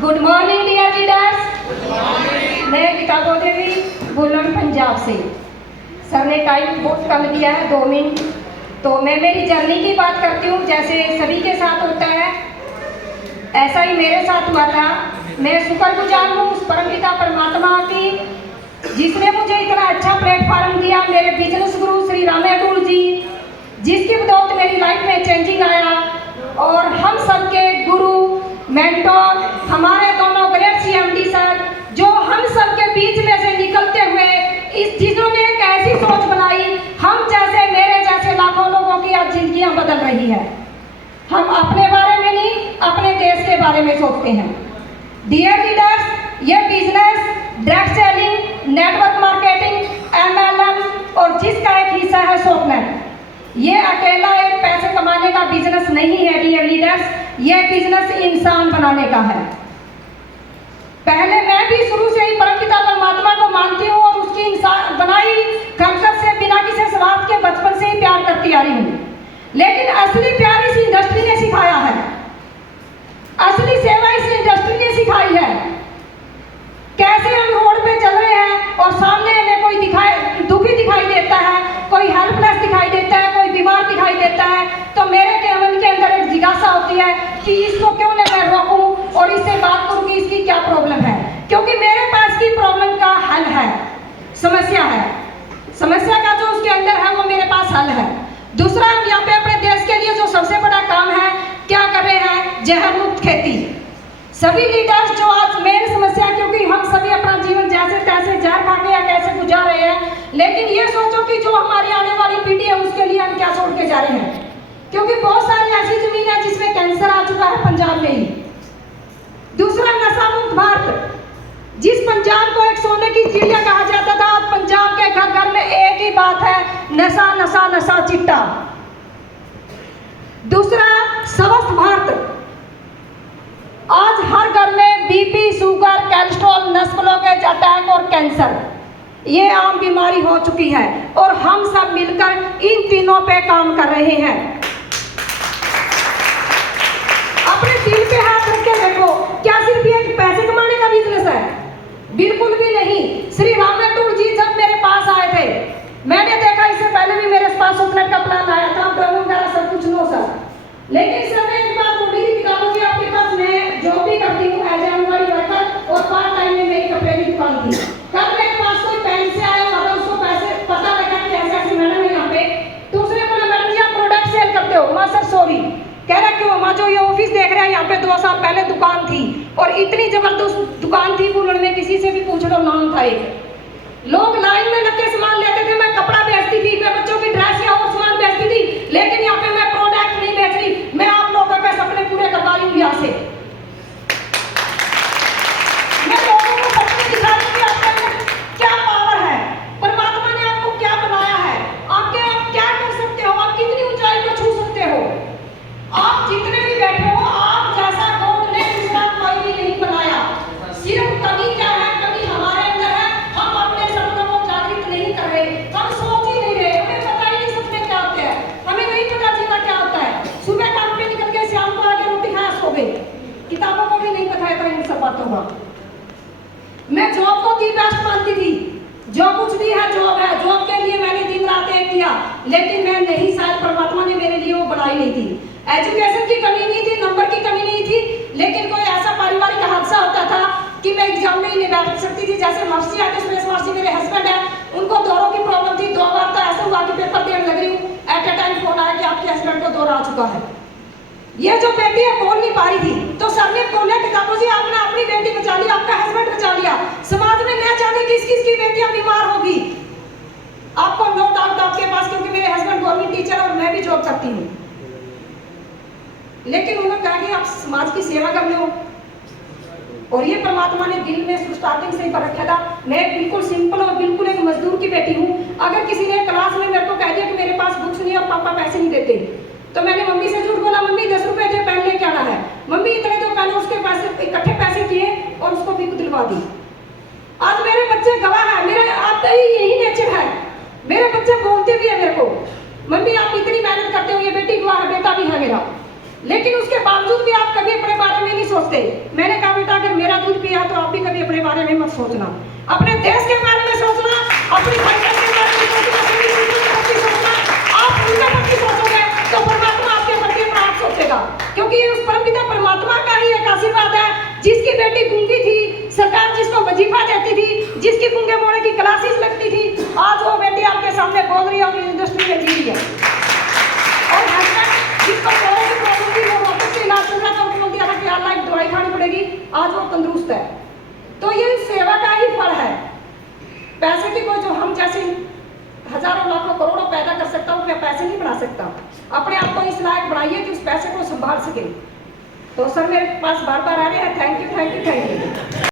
Good morning dear leaders. मैं गीता देवी बोल रही हूँ पंजाब से। सर ने टाइम बहुत कम दिया है, 2 मिनट, तो मैं मेरी जर्नी की बात करती हूँ। जैसे सभी के साथ होता है ऐसा ही मेरे साथ हुआ था। मैं शुक्रगुजार हूँ उस परमपिता परमात्मा की जिसने मुझे इतना अच्छा प्लेटफॉर्म दिया, मेरे बिजनेस गुरु श्री रामेटूल जी, जिसकी बदौलत मेरी लाइफ में चेंजिंग आया। और हम सबके गुरु मेंटोर हमारे दोनों ग्रेट CMD सर, जो हम सबके बीच में से निकलते हुए जिन्होंने एक ऐसी सोच बनाई, हम जैसे मेरे जैसे लाखों लोगों की आज जिंदगियां बदल रही है। हम अपने बारे में नहीं, अपने देश के बारे में सोचते हैं। डियर लीडर्स, ये business, direct selling, network marketing, MLM और जिसका एक हिस्सा है शॉपनेट, ये अकेला एक पैसे कमाने का बिजनेस नहीं है डियर लीडर्स, ये बिजनेस इंसान बनाने का है। पहले मैं भी शुरू से ही परमपिता परमात्मा को मानती हूँ और उसकी इंसान बनाई खलकत से बिना किसी स्वार्थ के बचपन से ही प्यार करती आ रही हूँ। लेकिन असली प्यार इस इंडस्ट्री ने सिखाया है, असली सेवा इस इंडस्ट्री ने सिखाई है। कैसे हम रोड पे चल रहे हैं और सामने हमें कोई दुखी दिखाई देता है, कोई हेल्पलेस दिखाई देता है, कोई बीमार दिखाई देता है, तो मेरे मन के अंदर एक जिज्ञासा होती है कि इसको क्यों न मैं रोकूं और इससे बात करूं कि इसकी क्या प्रॉब्लम है, क्योंकि मेरे पास की प्रॉब्लम का हल है, समस्या है, समस्या का जो उसके अंदर है वो मेरे पास हल है। दूसरा, हम यहाँ पे अपने देश के लिए जो सबसे बड़ा काम है क्या कर रहे हैं, जहर मुक्त खेती। सभी लीडर्स जो आज मेन समस्या, क्योंकि हम सभी अपना जीवन जैसे तैसे जहर खा के या कैसे गुजार रहे हैं, लेकिन ये सोचो कि जो हमारी आने वाली पीढ़ी है उसके लिए हम क्या छोड़ के जा रहे हैं, क्योंकि बहुत सारी ऐसी जमीन है जिसमें कैंसर आ चुका है पंजाब में ही। दूसरा, नशा मुक्त भारत, जिस पंजाब को एक सोने की चिड़िया कहा जाता था, आज पंजाब के घर घर में एक ही बात है, नशा नशा नशा चिट्टा। दूसरा, स्वस्थ भारत, आज हर घर में BP, शुगर, कोलेस्ट्रॉल, नस ब्लॉकेज, अटैक और कैंसर ये आम बीमारी हो चुकी है और हम सब मिलकर इन तीनों पे काम कर रहे हैं। अपने दिल पे हाथ रख के देखो, क्या सिर्फ ये पैसे कमाने का बिजनेस है? बिल्कुल भी नहीं। श्री रामेटूल जी जब मेरे पास आए थे, मैंने देखा इससे पहले भी मेरे पास शॉपनेट का प्लान आया था, ड्रोन वगैरह सब कुछ नो सर, लेकिन सर ने एक बात बोली थी, किताबों जी आपके पास मैं जॉब भी करती हूँ एज ए अंगनवाड़ी वर्कर और पार्ट टाइम में मेरी कपड़े की दुकान थी। कब मेरे पास कोई पैन से आया, अगर उसको पैसे पता लगा कि ऐसे ऐसे मैडम है यहाँ पे, तो उसने बोला मैडम जी आप प्रोडक्ट सेल करते हो? माँ सर सॉरी। कह रहा क्यों? माँ जो ये ऑफिस देख रहे हैं यहाँ पे 2 साल पहले दुकान थी और इतनी जबरदस्त दुकान थी, बुलंद में किसी से भी पूछ लो नाम था एक, लोग लाइन में लग के सामान लेते थे, मैं कपड़ा बेचती थी, मैं बच्चों की ड्रेस या और सामान बेचती थी, लेकिन यहाँ पे मैं प्रोडक्ट नहीं बेच रही, मैं आप लोगों के सपने पूरे करवा रही हूँ यहाँ से। मैं लोगों को सपने दिखा रही हूँ कि आपके अंदर क्या पावर है, परमात्मा ने आपको क्या बनाया है, आप क्या कर सकते हो, आप कितनी ऊंचाई को छू सकते हो। आप जितने भी बैठे हो, आप जैसा गॉड ने दूसरा कोई भी नहीं बनाया। सिर्फ कमी क्या है, कमी हमारे अंदर है, हम अपने सपनों को जागृत नहीं कर रहे, हम सोच ही नहीं रहे, हमें पता ही नहीं सपने क्या होते हैं, हमें नहीं पता जीना क्या होता है। सुबह काम पे निकल के शाम को आके रोटी खाया सो गए, किताबों को भी नहीं पता था इन सब बातों का। मैं जॉब को दी बेस्ट मानती थी, जो कुछ भी है जॉब है, जॉब के लिए मैंने दिन रात एक किया, लेकिन मैं नहीं, शायद परमात्मा ने मेरे लिए वो बनाई नहीं थी। एजुकेशन की कमी नहीं थी, नंबर की कमी नहीं थी, लेकिन कोई ऐसा पारिवारिक हादसा होता था कि मैं एग्जाम में ही नहीं बैठ सकती थी। जैसे मर्सी आके सुरेश मर्सी मेरे हस्बैंड है, उनको दौरों की प्रॉब्लम थी, 2 बार तो ऐसा हुआ कि पेपर देने लग रही हूँ, एट ए टाइम फोन आया कि आपके हस्बैंड को दौरा आ चुका है। ये जो बेटी है बोल नहीं पा रही थी, तो सर ने बोला कि बाबू जी आपने अपनी बेटी बचा ली, आपका हस्बैंड बचा लिया, समाज में न जाने किस किस की बेटियां बीमार होगी, आपको नो डाउट आपके पास, क्योंकि मेरे हस्बैंड गवर्नमेंट टीचर और मैं भी जॉब करती हूँ, लेकिन उन्होंने कहा कि आप समाज की सेवा कर लो। और ये परमात्मा ने दिल में स्टार्टिंग से ही पर रखा था। मैं बिल्कुल सिंपल और बिल्कुल एक मजदूर की बेटी हूँ। अगर किसी ने क्लास में मेरे को कह दिया कि मेरे पास बुक्स नहीं और पापा पैसे नहीं देते, तो मैंने मम्मी से झूठ बोला, मम्मी 10 रुपए दे, पेन लेके आना है, मम्मी इतने तो पहले उसके पैसे इकट्ठे पैसे किए और उसको भी दिलवा दी। आज मेरे बच्चे गवाह है, मेरे आप यही नेचर है, मेरे बच्चे बोलते भी है मेरे को, मम्मी आप इतनी मेहनत करते हो, ये बेटी गवाह है, बेटा भी है मेरा, लेकिन उसके बावजूद भी आप कभी अपने बारे में नहीं सोचते। मैंने कहा बेटा अगर चुकी है, तो आप भी कभी अपने बारे में मत सोचना, अपने देश के बारे में सोचना, अपनी भाषा के बारे में सोचना। आप उनके प्रति सोचोगे तो परमात्मा आपके प्रति प्राप्त सोचेगा, क्योंकि उस परमपिता परमात्मा का ही एक आशीर्वाद है। जिसकी बेटी गूंगी थी, सरकार जिसको वजीफा देती थी, जिसकी गूंगे बोले की क्लासेस लगती थी, आज वो बेटी आपके सामने बोल रही है और इंडस्ट्री में जी रही है। और हस्बैंड जिसको बोले की प्रॉब्लम थी, वो वापस से इलाज चल रहा था, बोल दिया था कि यार लाइक दवाई खानी पड़ेगी, आज वो तंदुरुस्त है। तो ये सेवा का ही फल है। पैसे की कोई जो हम जैसे हजारों लाखों करोड़ों पैदा कर सकता हूँ, मैं पैसे नहीं बना सकता। अपने आप को इस लायक बनाइए कि उस पैसे को संभाल सके। तो सर मेरे पास बार बार आ रहे हैं, thank you thank you thank you.